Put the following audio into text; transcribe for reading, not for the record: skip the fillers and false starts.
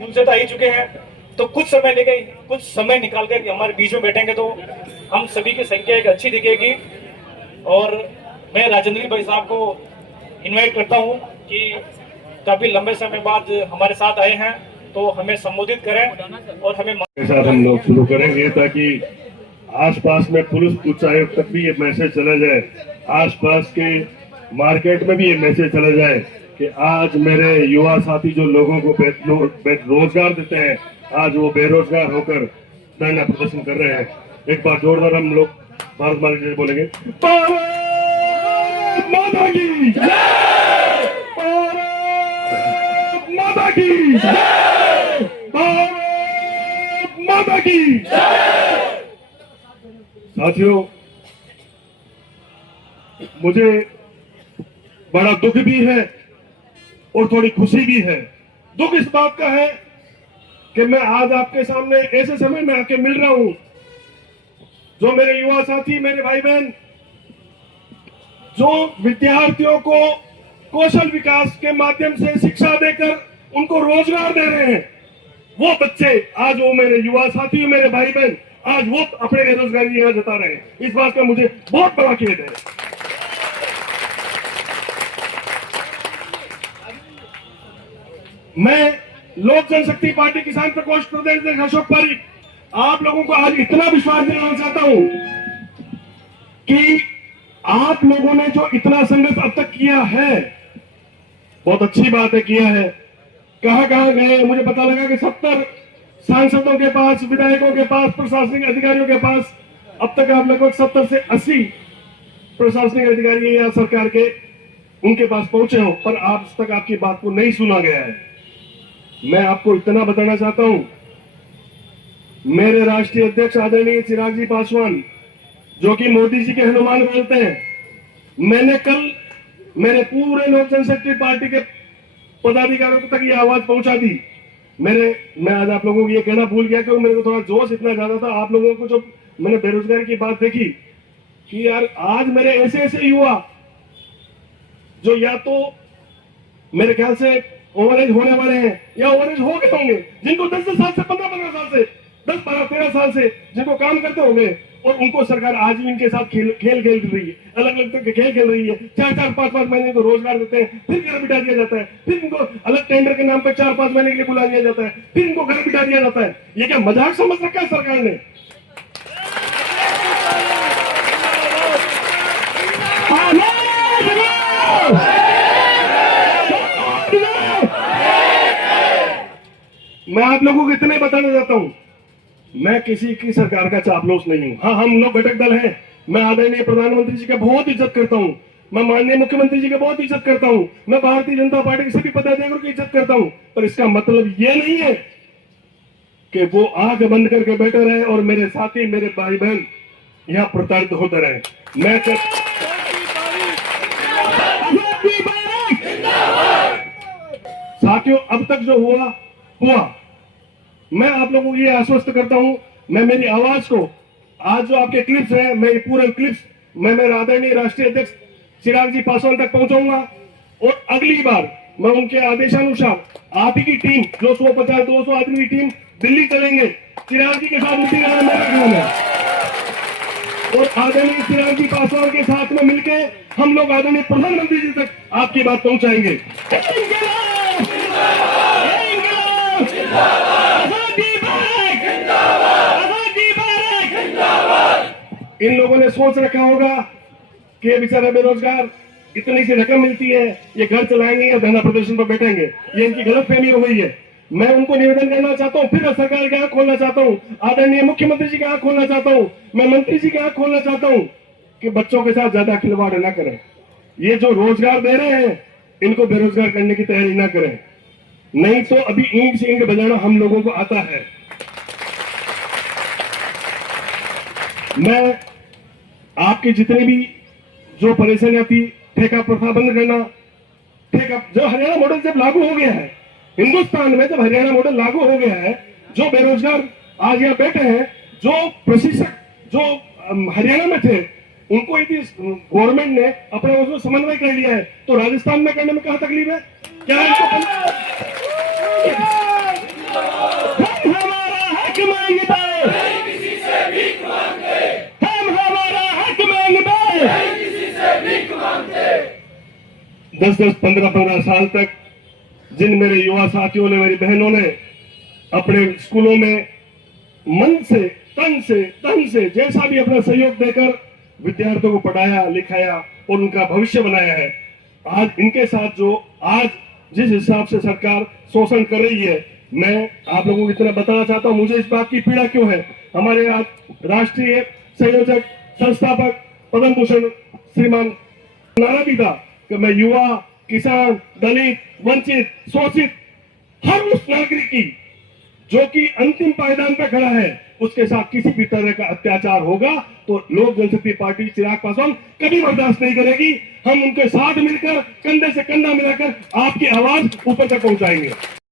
School से तो आ ही चुके हैं, तो कुछ समय निकाल कर हमारे बीच में बैठेंगे तो हम सभी की संख्या एक अच्छी दिखेगी। और मैं राजेंद्र भाई साहब को इनवाइट करता हूं कि काफी लंबे समय बाद हमारे साथ आए हैं तो हमें संबोधित करें और हमें के साथ हम लोग शुरू करेंगे ताकि आसपास में पुलिस उच्चायुक्त तक भी ये मैसेज चला जाए, आसपास के मार्केट में भी ये मैसेज चला जाए कि आज मेरे युवा साथी जो लोगों को रोजगार देते हैं, आज वो बेरोजगार होकर धरना प्रदर्शन कर रहे हैं। एक बार जोरदार हम लोग भारत माता की बोलेंगे, भारत माता की जय, भारत माता की जय, भारत माता की जय। साथियों, मुझे बड़ा दुख भी है और थोड़ी खुशी भी है। दुख इस बात का है कि मैं आज आपके सामने ऐसे समय में आके मिल रहा हूं जो मेरे युवा साथी, मेरे भाई बहन, जो विद्यार्थियों को कौशल विकास के माध्यम से शिक्षा देकर उनको रोजगार दे रहे हैं, वो बच्चे आज, वो मेरे युवा साथी, मेरे भाई बहन आज वो अपने बेरोजगारी यहां जता रहे हैं। इस बात का मुझे बहुत बड़ा खेद है। मैं लोक जनशक्ति पार्टी किसान प्रकोष्ठ प्रदेश अशोक पारिक आप लोगों को आज इतना विश्वास दिलाना चाहता हूं कि आप लोगों ने जो इतना संघर्ष अब तक किया है, बहुत अच्छी बात है, किया है। कहां कहां गए, मुझे पता लगा कि 70 सांसदों के पास, विधायकों के पास, प्रशासनिक अधिकारियों के पास अब तक आप लगभग 70 से 80 प्रशासनिक अधिकारी या सरकार के उनके पास पहुंचे हो, पर आज तक आपकी बात को नहीं सुना गया है। मैं आपको इतना बताना चाहता हूं, मेरे राष्ट्रीय अध्यक्ष आदरणीय चिराग जी पासवान, जो कि मोदी जी के हनुमान बोलते हैं, मैंने कल मेरे पूरे लोक जनशक्ति पार्टी के पदाधिकारियों तक ये आवाज पहुंचा दी। मैं आज आप लोगों को ये कहना भूल गया क्योंकि मेरे को थोड़ा जोश इतना ज्यादा था। आप लोगों को जो मैंने बेरोजगारी की बात देखी कि यार आज मेरे ऐसे ऐसे युवा जो या तो मेरे ख्याल से ओवरेज होने वाले हैं या ओवरेज हो गए होंगे, जिनको 10 साल से 15 साल से 10-12-13 साल से जिनको काम करते होंगे, और उनको सरकार आज भी इनके साथ खेल रही है, अलग अलग तरह के खेल खेल रही है। 4-4, 5-5 महीने को रोजगार देते हैं, फिर घर बिठा दिया जाता है, फिर इनको अलग टेंडर के नाम पर 4-5 महीने के लिए बुला दिया जाता है, फिर इनको घर बिठा दिया जाता है। ये क्या मजाक समझ रखा है सरकार ने? मैं आप लोगों को इतने बताना चाहता हूं, मैं किसी की सरकार का चापलूस नहीं हूं। हाँ, हम लोग घटक दल हैं। मैं आदरणीय प्रधानमंत्री जी का बहुत इज्जत करता हूं, मैं माननीय मुख्यमंत्री जी का बहुत इज्जत करता हूं, मैं भारतीय जनता पार्टी के सभी पदाधिकारियों की इज्जत करता हूं, पर इसका मतलब ये नहीं है कि वो आंख बंद करके बैठे रहे और मेरे साथी, मेरे भाई बहन यहां प्रताड़ित होते रहे। मैं साथियों, अब तक जो हुआ, मैं आप लोगों को ये आश्वस्त करता हूं, मैं मेरी आवाज को आज जो आपके क्लिप्स हैं, मैं पूरे क्लिप्स मैं मेरे आदरणीय राष्ट्रीय अध्यक्ष चिराग जी पासवान तक पहुंचाऊंगा, और अगली बार मैं उनके आदेशानुसार आप ही की टीम जो 150-200 आदमी की टीम दिल्ली चलेंगे, चिराग जी के साथ मीटिंग करना मेरा काम है, और आदरणीय चिराग जी पासवान के साथ में मिलके हम लोग आदरणीय प्रधानमंत्री जी तक आपकी बात पहुंचाएंगे। इन लोगों ने सोच रखा होगा कि बेचारे बेरोजगार, इतनी सी रकम मिलती है, ये घर चलाएंगे या धरना प्रदर्शन पर बैठेंगे, ये इनकी गलतफहमी हो गई है। मैं उनको निवेदन करना चाहता हूँ, फिर सरकार की आंख खोलना चाहता हूँ, आदरणीय मुख्यमंत्री जी की आंख खोलना चाहता हूँ, मैं मंत्री जी की आंख खोलना चाहता हूँ कि बच्चों के साथ ज्यादा खिलवाड़ न करें। ये जो रोजगार दे रहे हैं, इनको बेरोजगार करने की तैयारी न करें, नहीं तो अभी ईंट से ईंट बजाना हम लोगों को आता है। मैं आपकी जितनी भी जो परेशानियां थी, ठेका प्रथा बंद करना, ठेका जो हरियाणा मॉडल जब लागू हो गया है, हिंदुस्तान में जब हरियाणा मॉडल लागू हो गया है, जो बेरोजगार आज यहाँ बैठे हैं, जो प्रशिक्षक जो हरियाणा में थे, उनको यदि गवर्नमेंट ने अपने उसमें समन्वय कर लिया है, तो राजस्थान में करने में क्या तकलीफ है? क्या 10-10, 15-15 साल तक जिन मेरे युवा साथियों ने, मेरी बहनों ने अपने स्कूलों में मन से, तन से जैसा भी अपना सहयोग देकर विद्यार्थियों को पढ़ाया, लिखाया और उनका भविष्य बनाया है, आज इनके साथ जो आज जिस हिसाब से सरकार शोषण कर रही है, मैं आप लोगों को इतना बताना चाहता हूं। मुझे इस बात की पीड़ा क्यों है? हमारे आज राष्ट्रीय संयोजक, संस्थापक पद्म भूषण श्रीमान नारा भी था कि मैं युवा, किसान, दलित, वंचित, शोषित हर उस नागरिक की जो कि अंतिम पायदान पर खड़ा है, उसके साथ किसी भी तरह का अत्याचार होगा तो लोक जनशक्ति पार्टी चिराग पासवान कभी बर्दाश्त नहीं करेगी। हम उनके साथ मिलकर, कंधे से कंधा मिलाकर आपकी आवाज ऊपर तक पहुंचाएंगे।